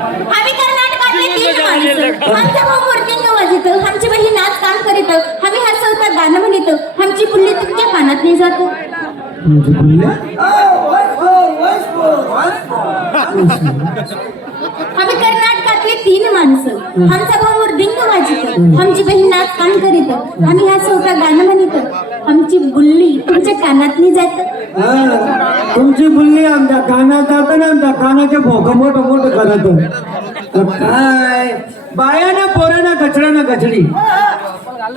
आम्ही कर्नाटकातले तीन माणसं. आमचा भाऊ मूर्तिंग वाजितो. आमची बहीण नाच काम करीत. आम्ही हसवतात गाणं म्हणतो. आमची पुल्ली तुमच्या कानात नाही जातो. आम्ही कर्नाटकातले तीन माणसं. आमचा भाऊ आमची बहीण नाच काम करीत. आम्ही हसवतात गाणं म्हणतो. आमची बुल्ली तुमच्या कानात नाही जात. हा, तुमची बुल्ली आमच्या कानात जात ना आमच्या कानाचे भोक मोठं मोठं करत. काय? बायानं पोरानं गचड्यानं गचडी.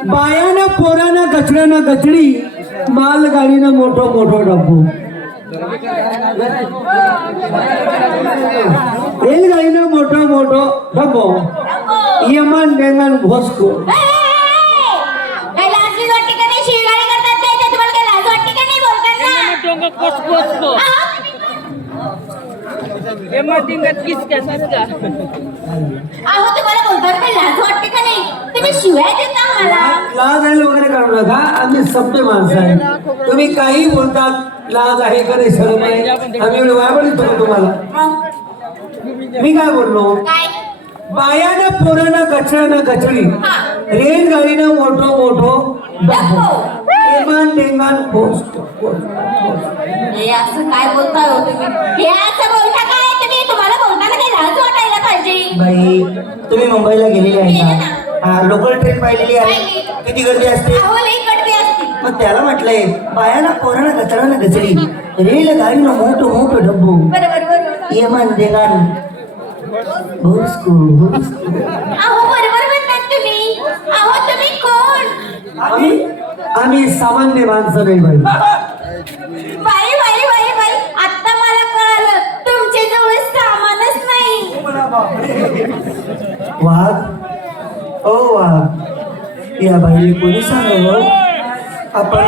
बायानं पोरानं गचड्यानं गचडी. मालगाडीनं मोठं मोठं डब्बू. रेलगाडीनं मोठं मोठं डब्बो. यमन डेंगन भोसको लाज का अहो तुम्हाला लाज वाटते का नाही तुम्ही शिवाय देता मला लाज आहे वगैरे काढू नका आम्ही सभ्य माणसं आहे तुम्ही काही बोलतात लाज आहे का नाही शरम आहे आम्ही एवढे वायवड देतो तुम्हाला मी काय बोललो काय बायानं पोरानं गचड्यानं गचडी. रेलगाडीनं मोठं मोठं. डेमान पोस्ट हे असं काय बोलताय हो तुम्ही? हे असं बोलता काय तुम्ही? तुम्हाला बोलताना काही लाज वाटायला पाहिजे. बाई तुम्ही मुंबईला गेलेली आहे का? हा लोकल ट्रेन पाहिलेली आहे. किती गर्दी असते? अहो लई कडवी असते. मग त्याला म्हटलंय बायाला पोराला गचडाला गचडी रेल गाडीनं मोठं मोठं डब्बू. बरोबर बरोबर. येमान देगान भोसको भोसको अहो बरोबर म्हणतात तुम्ही अहो तुम्ही कोण आम्ही आम्ही सामान्य माणसं नाही बाई बाई बाई बाई बाई आता मला कळालं तुमच्या जवळ सामानच नाही वाघ ओ वाघ या बाईने कोणी सांगावं आपण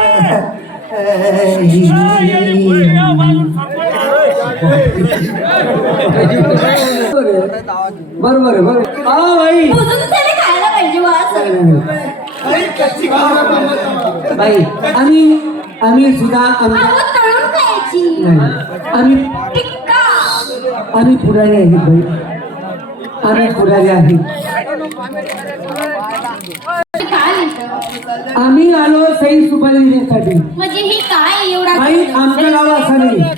बरोबर आहे बरोबर हा बाई. खायला पाहिजे आम्ही आम्ही सुद्धा आम्ही आम्ही पुढारी आहेत बाई. आम्ही पुढारी आहेत? आम्ही आलो सही सुपारी देण्यासाठी. म्हणजे हे काय एवढा आमच्या गावात असं नाही. गाव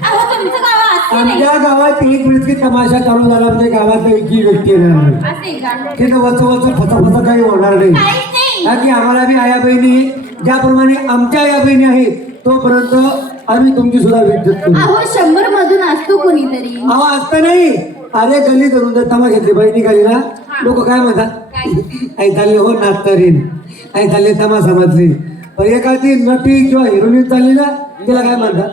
आमच्या गावात एक मिळत तमाशा चालू झाला आमच्या गावात एकही व्यक्ती येणार नाही. तिथं वच वच फचा फचा काही होणार नाही. काहीच नाही. का की आम्हाला बी आया बहिणी ज्याप्रमाणे आमच्या आया बहिणी आहेत तोपर्यंत आम्ही तुमची सुद्धा करू. अहो शंभर मधून असतो कोणीतरी. अहो असतं नाही. अरे गल्ली धरून जर तमाशातली बाई निघाली ना लोक काय म्हणतात? आई चालली हो नाचतरीन आई चालली तमाशामधली पण एखादी नटी किंवा हिरोईन चालली ना तिला काय म्हणतात?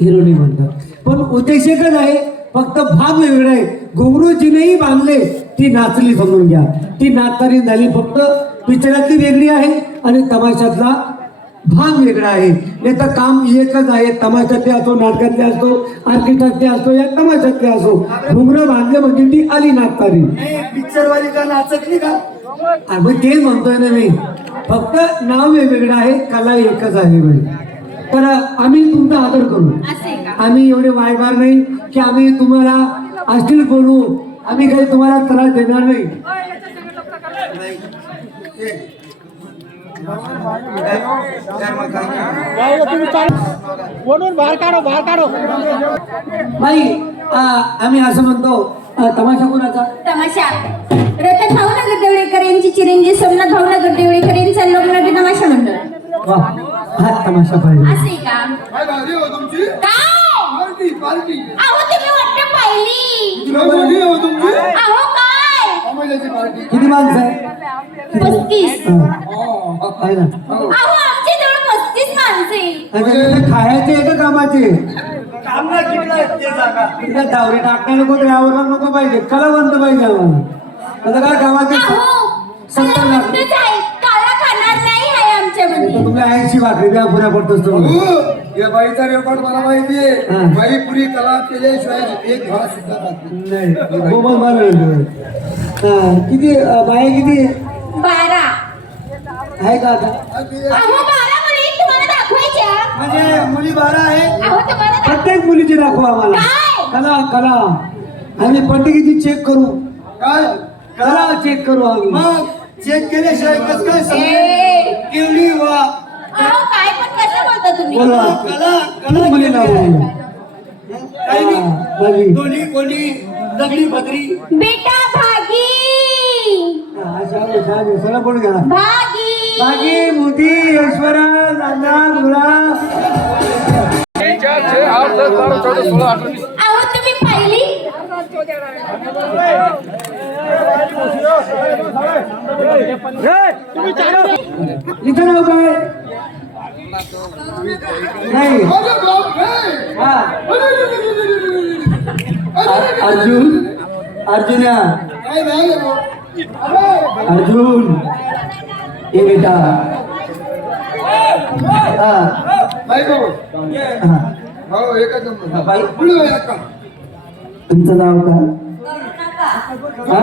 हिरोईन म्हणतात. पण उद्देश एकच आहे फक्त भाग वेगळा आहे. घुंगरूजीनेही बांधले ती नाचली समजून घ्या. ती नाचतारी झाली फक्त पिक्चरातली वेगळी आहे आणि तमाशातला भाग वेगळा आहे. नाही तर काम एकच आहे तमाशातले असो नाटकातले असो ऑर्केस्ट्रातले असो या तमाशातले असो. घुंगरं बांधले म्हणजे ती आली नाचतारी पिक्चर वाली का नाचकली का? मग तेच म्हणतोय ना मी. फक्त नाव वेगवेगळं आहे कला एकच आहे बाई. तर आम्ही तुमचा आदर करू. आम्ही एवढे वायबार नाही की आम्ही तुम्हाला अश्लील बोलू. आम्ही काही तुम्हाला त्रास देणार नाही. बाई आम्ही असं म्हणतो तमाशा कोणाचा? तमाशा. रतन भाऊनगर देवळेकर यांची चिरंजीव सोमनाथ भाऊनगर देवळेकर यांचा लोकनाट्य तमाशा वा. हा तमाशा पाहिजे. असे का? काय अहो तुम्ही वाटत पाहिली. अहो काय? किती माणसं आहे? पस्तीस. हा. आहे ना? अहो आमच्या जवळ पस्तीस माणसे आणि त्याच्यात खायचे आहे का कामाचे? तिला दावरी टाकण्या नको तर यावर नको पाहिजे. कलावंत पाहिजे आम्हाला. आता काय कामाचे अहो सत्तर लाख द्या पुऱ्या पडतोस तुम्ही या बाईचा रेकॉर्ड मला माहितीये हा. बाई पुरी कला केल्याशिवाय एक घास सुद्धा खात नाही. नाही हो, मग बरं हा किती बाया किती? बारा. आहे का आता? म्हणजे मुली बारा आहे. प्रत्येक मुलीची दाखवा आम्हाला. काय? कला कला. आम्ही पट्टी किती चेक करू. काय? करा चेक करू आम्ही. मग चेक केल्याशिवाय कस काय समजेल? केवढी वा बोलता तुम्ही? बोला. कला तू कला मुलीला बोल. काही नाही. हा, बाई. दोन्ही कोणी दगडी पत्री बेटा भागी. हा, शाबास, शाबास. सगळं कोण घ्या भागी. बाकी मुला अहो तुम्ही पाहिली? इथं नाव काय? नाही रे भाऊ. अरे, अर्जुन ये बेटा. तुमचं नाव हा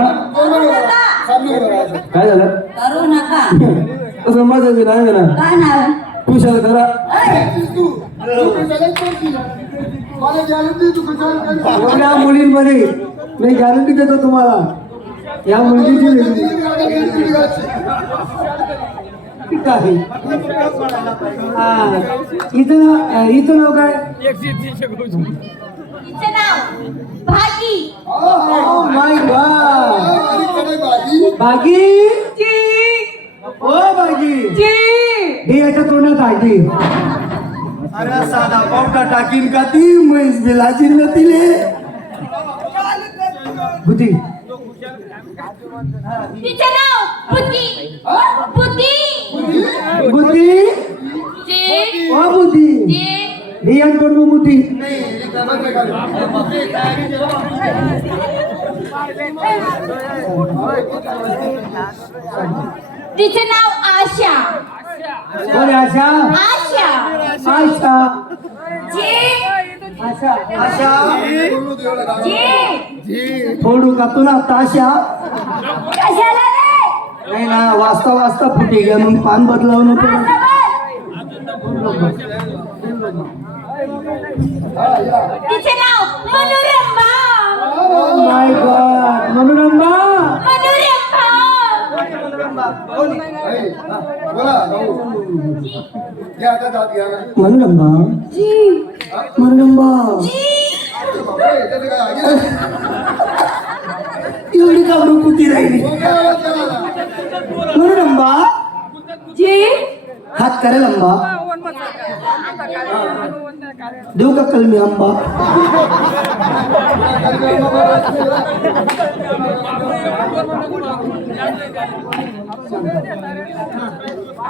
राहायचं. काय झालं बी नाही ना का नाव कुशाल करा? एवढ्या मुलींमध्ये मी गॅरंटी देतो तुम्हाला. या मुलगीची ठीक आहे. हा. इथं इथं नाव काय? तिचं नाव भागी. माय बागी ओ बागी हे याच्या तोंडात आहे अरे साधा पावटा टाकीन का ती? म्हैस बिलाची न तिले. बुद्धी. तिचं नाव बुद्धी. ओ बुद्धी. जे हे यांकडून बुद्धी. तिचं नाव आशा. कोण आशा? आशा. आशा. जे. आशा. आशा. जे. फोडू का तुला ताशा? कशाला रे? नाही ना वाचता वाचता फुटे गे मग पान बदलावं नको तिचे नाव मनोरंभा माय गॉड मनोरंभा मनोरंभा बोला भाऊ घ्या आता दात घ्या ना. मनोरंभा मनोरंभा बापरे,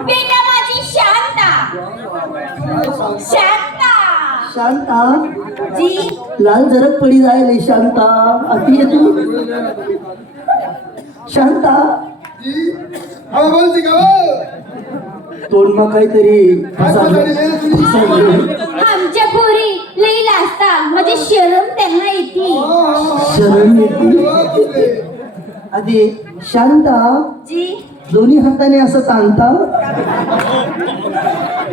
बेटा माझी शांता. शांता. शांता? जी. लाल जरक पडी जायले शांता. अति ये तू? शांता? हो, हो? तोंड मग काहीतरी. आमच्या पोरी लई लाजता. म्हणजे शरम त्यांना येते. शरण येते? हो, तुझे. आधी शांता. जी. दोन्ही हाताने असं ताणता.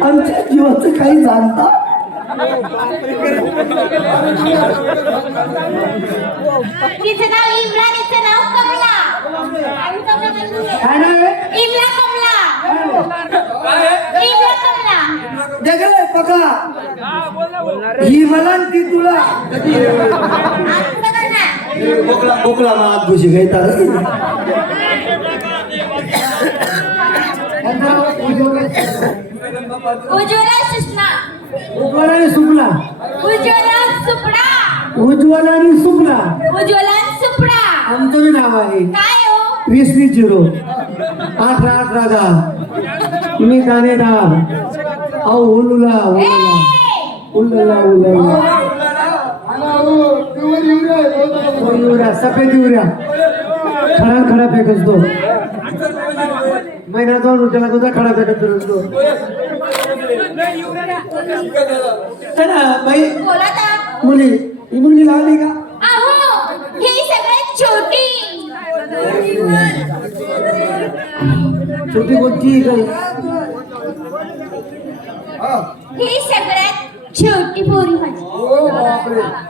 आमच्या जीवाचं काही जाणता. तिचं नाव इम्रान तिचं नाव कमला. काय नाही इमला कमला. इमला कमला. जगले पका. ही मला आणि ती तुला सुषमा. उज्ज्वलाने सुपला उज्ज्वला सुपडा उज्ज्वलाने सुपला उज्ज्वला सुपडा आमचं नाव आहे. काय हो? वीस वीस झिरो. अठरा अठरा दहा मी दाणेदार अहो उलुला ए! उलुला उलुला उलुला युऱ्या सफेद युऱ्या खडा खडा फेकच तो महिन्यात दोन रुपयाला तुझा खडा फेकत फिरतो चला बाई. मुली ही मुलगी लागली का? ही छोटी. छोटी कोणती काही हा. ही सगळ्यात छोटी पोरी माझी.